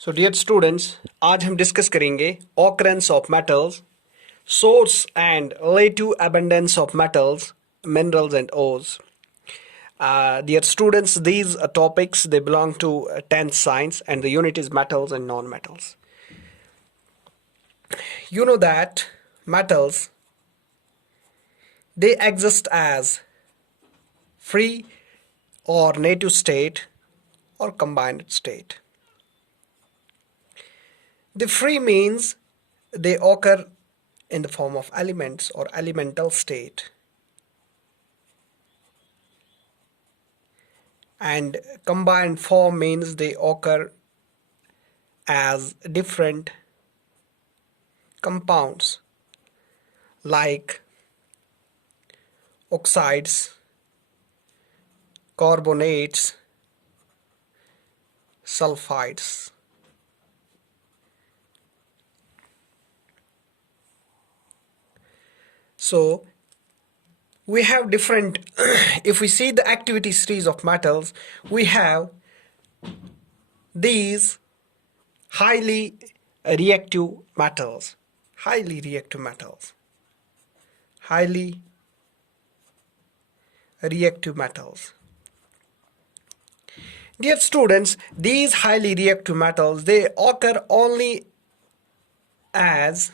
So dear students, आज हम discuss करेंगे occurrence of metals, source and relative abundance of metals, minerals and ores. Dear students, these topics they belong to 10th science and the unit is metals and non-metals. You know that metals they exist as free or native state or combined state. The free means they occur in the form of elements or elemental state, and combined form means they occur as different compounds like oxides, carbonates, sulfides. So we have different if we see the activity series of metals, we have these highly reactive metals, highly reactive metals, highly reactive metals. Dear students, these highly reactive metals they occur only as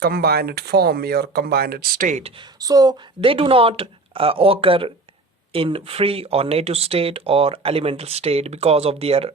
combined form or combined state. So they do not occur in free or native state or elemental state because of their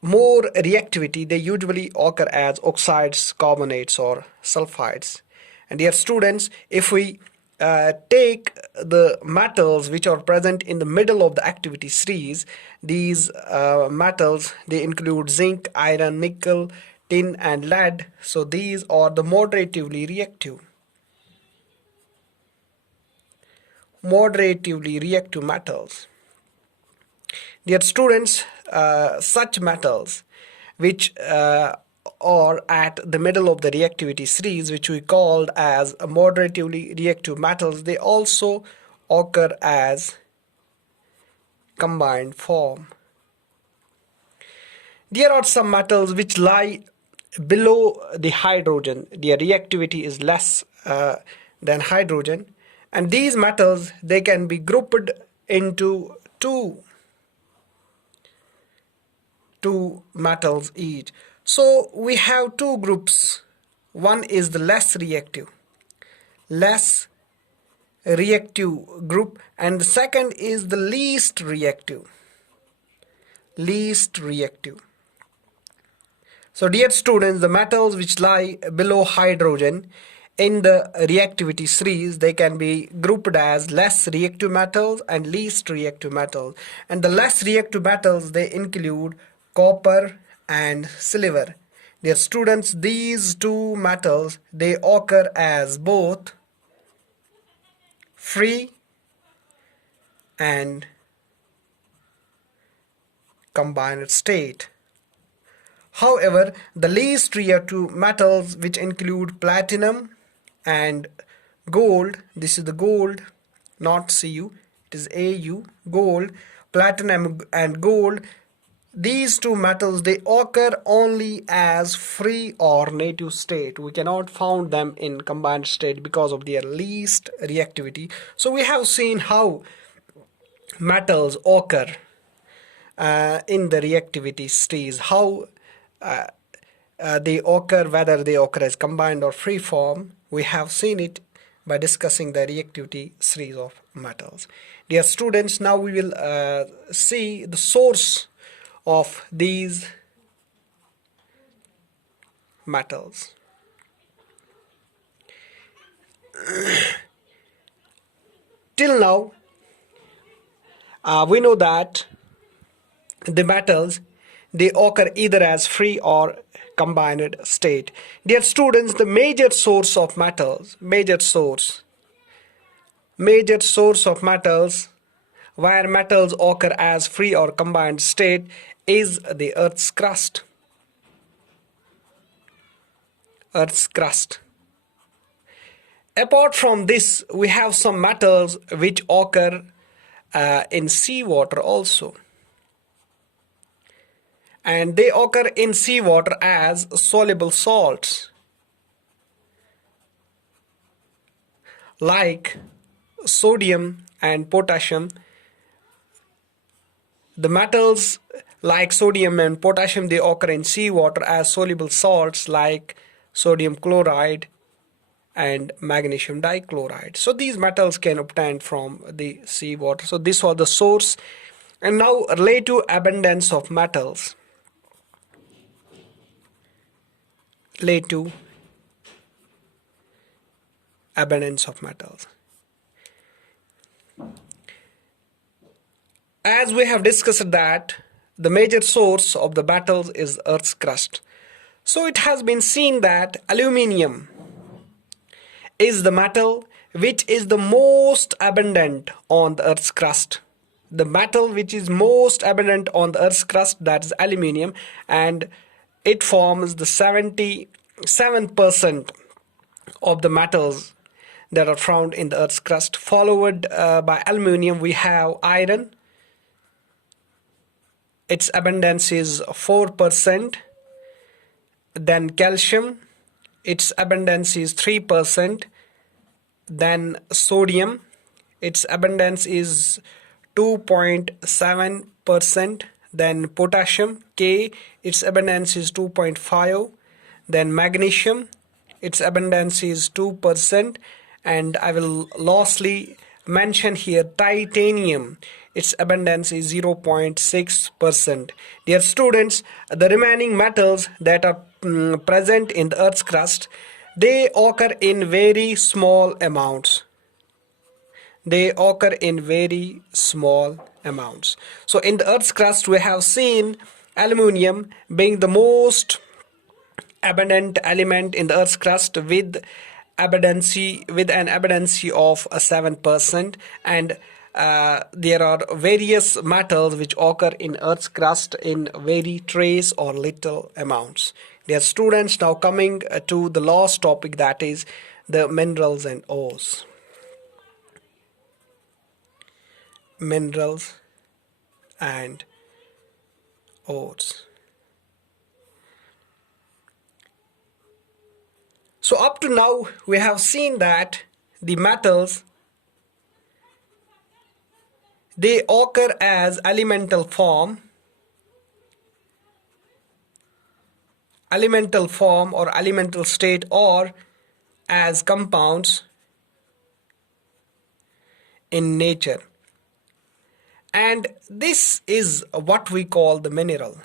more reactivity. They usually occur as oxides, carbonates or sulfides. And dear students, if we take the metals which are present in the middle of the activity series, these metals they include zinc, iron, nickel, tin and lead. So these are the moderatively reactive metals. Dear students, such metals which are at the middle of the reactivity series, which we called as moderatively reactive metals, they also occur as combined form. There are some metals which lie below the hydrogen. Their reactivity is less than hydrogen, and these metals they can be grouped into two metals each. So we have two groups. One is the less reactive group, and the second is the least reactive. So dear students, the metals which lie below hydrogen in the reactivity series, they can be grouped as less reactive metals and least reactive metals. And the less reactive metals, they include copper and silver. Dear students, these two metals, they occur as both free and combined state. However, the least reactive metals which include platinum and gold, this is the gold, not Cu, it is Au, gold, platinum and gold, these two metals they occur only as free or native state. We cannot find them in combined state because of their least reactivity. So we have seen how metals occur in the reactivity stage, how they occur, whether they occur as combined or free form. We have seen it by discussing the reactivity series of metals. Dear students, now we will see the source of these metals. Till now, we know that the metals they occur either as free or combined state. Dear students, the major source of metals, major source of metals where metals occur as free or combined state is the Earth's crust. Apart from this, we have some metals which occur in seawater also. and they occur in seawater as soluble salts like sodium and potassium. The metals like sodium and potassium, they occur in seawater as soluble salts like sodium chloride and magnesium dichloride. So these metals can obtain from the seawater. So this was the source. And now relative abundance of metals. Relative abundance of metals. As we have discussed that the major source of the metals is Earth's crust. So it has been seen that aluminium is the metal which is the most abundant on the Earth's crust. The metal which is most abundant on the Earth's crust, that is aluminium, and it forms the 77% of the metals that are found in the Earth's crust. Followed by aluminium, we have iron. Its abundance is 4%. Then calcium, its abundance is 3%. Then sodium, its abundance is 2.7%. Then potassium, K, its abundance is 2.5. Then magnesium, its abundance is 2%. And I will lastly mention here titanium. Its abundance is 0.6%. Dear students, the remaining metals that are present in the Earth's crust, they occur in very small amounts. They occur in very small amounts. So in the Earth's crust, we have seen aluminium being the most abundant element in the Earth's crust with an abundance of 7%, and there are various metals which occur in Earth's crust in very trace or little amounts. Dear students, now coming to the last topic, that is the minerals and ores. Minerals and ores. So up to now we have seen that the metals, they occur as elemental form or elemental state, or as compounds in nature, and this is what we call the mineral.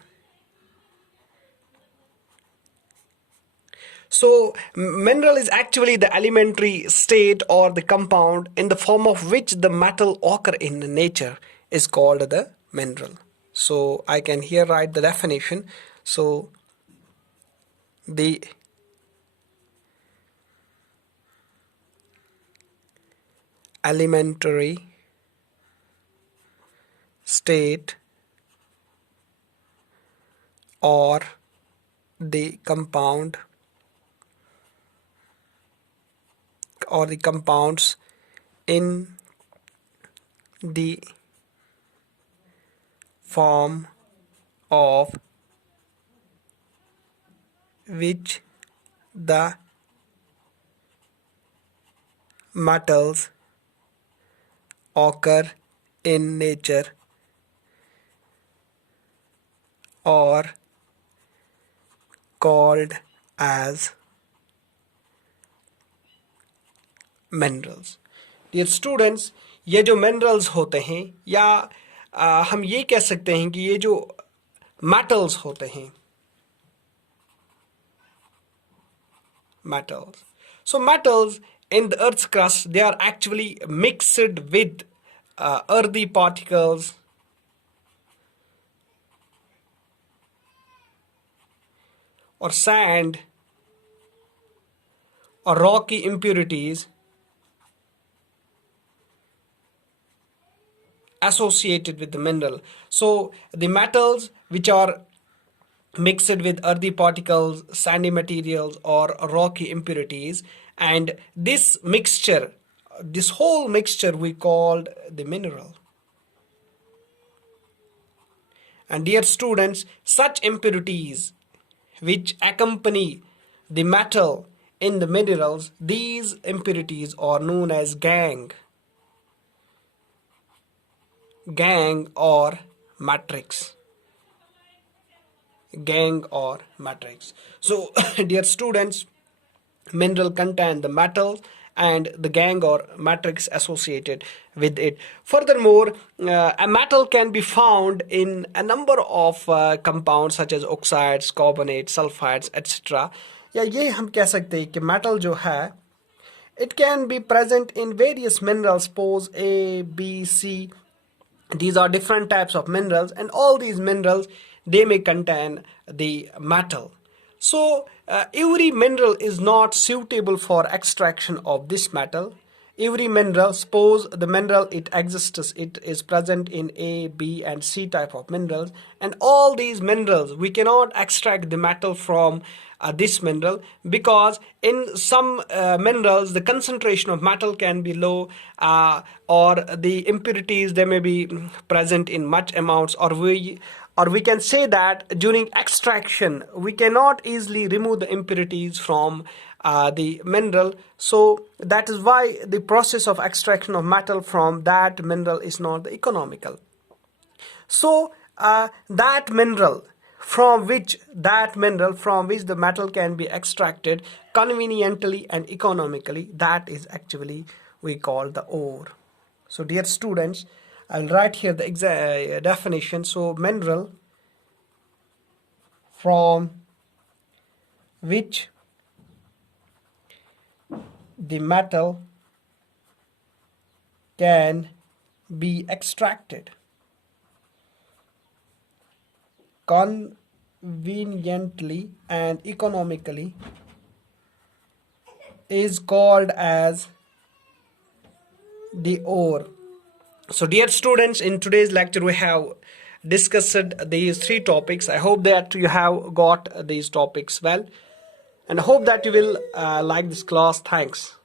So mineral is actually the elementary state or the compound in the form of which the metal occur in nature is called the mineral. So I can here write the definition. So the elementary state or the compound or the compounds in the form of which the metals occur in nature are called as minerals. Dear students, ये जो minerals होते हैं या हम ये कह सकते हैं कि ये जो metals होते हैं, metals. So metals in the Earth's crust, they are actually mixed with earthy particles or sand or rocky impurities associated with the mineral. So the metals which are mixed with earthy particles, sandy materials or rocky impurities, and this whole mixture we called the mineral. And dear students, such impurities which accompany the metal in the minerals, these impurities are known as gang or matrix. Gang or matrix. So dear students, mineral contain the metals and the gang or matrix associated with it. Furthermore, a metal can be found in a number of compounds such as oxides, carbonates, sulfides, etc. या ये हम कह सकते हैं कि metal जो है, it can be present in various minerals, suppose A, B, C. These are different types of minerals, and all these minerals, they may contain the metal. So every mineral is not suitable for extraction of this metal. Every mineral, suppose the mineral it exists, it is present in A, B and C type of minerals, and all these minerals we cannot extract the metal from this mineral, because in some minerals the concentration of metal can be low, or the impurities they may be present in much amounts, or we can say that during extraction we cannot easily remove the impurities from the mineral. So that is why the process of extraction of metal from that mineral is not economical. So that mineral from which the metal can be extracted conveniently and economically, that is actually we call the ore. So dear students, I'll write here the exact definition. So mineral from which the metal can be extracted conveniently and economically is called as the ore. So dear students, in today's lecture we have discussed these three topics. I hope that you have got these topics well, and I hope that you will like this class. Thanks.